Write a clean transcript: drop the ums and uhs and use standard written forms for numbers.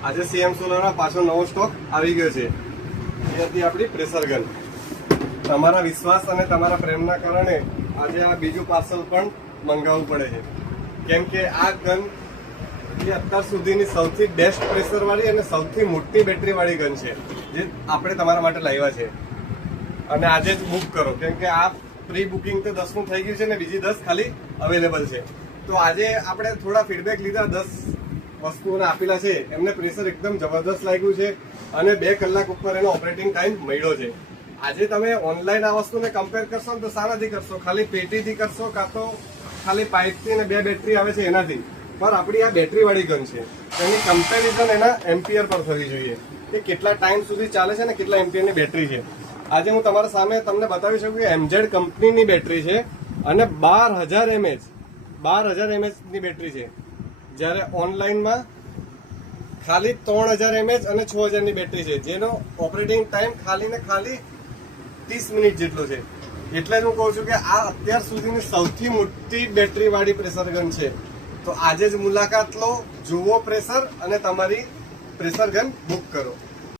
આજે CM સોલરમાં પાછો નવો સ્ટોક આવી ગયો છે. એ હતી આપણી પ્રેશર ગન. તમારા વિશ્વાસ અને તમારા પ્રેમના કારણે આજે આ બીજું પાર્સલ પણ મંગાવવું પડે છે, કેમ કે આ ગન એ અત્યાર સુધીની સૌથી બેસ્ટ પ્રેશર વાળી અને સૌથી મોટી બેટરી વાળી ગન છે, જે આપણે તમારા માટે લાવ્યા છે. અને આજે જ બુક કરો, કેમ કે આ પ્રી બુકિંગ તો 10નું થઈ ગયું છે ને બીજી 10 ખાલી અવેલેબલ છે. તો આજે આપણે થોડા ફીડબેક લીધા, 10 વસ્તુઓને આપેલા છે. એમને પ્રેશર એકદમ જબરદસ્ત લાગ્યું છે અને 2 કલાક ઉપર એનો ઓપરેટિંગ ટાઈમ મળ્યો છે. આજે તમે ઓનલાઈન આ વસ્તુને કમ્પેર કરશો ને તો શાનાથી કરશો? ખાલી પેટીથી કરશો કાં તો ખાલી પાઇપથી ને 2 બેટરી આવે છે એનાથી. પણ આપણી આ બેટરી વાળી ગન છે, એની કમ્પેરિઝન એના એમ્પિયર પર થવી જોઈએ કે કેટલા ટાઈમ સુધી ચાલે છે ને કેટલા એમ્પિયરની બેટરી છે. આજે હું તમારા સામે તમને બતાવી શકું કે MZ કંપનીની બેટરી છે અને 12000 mAh ની બેટરી છે, જ્યારે ઓનલાઈનમાં ખાલી 3000 mAh અને 6000 ની બેટરી છે, જેનો ઓપરેટિંગ ટાઈમ ખાલી ને ખાલી 30 મિનિટ જેટલો છે. એટલે જ હું કહું છું કે આ અત્યાર સુધીની સૌથી મોટી બેટરી વાળી પ્રેશર ગન છે. તો આજે જ મુલાકાત લો, જુઓ પ્રેશર અને તમારી પ્રેશર ગન બુક કરો.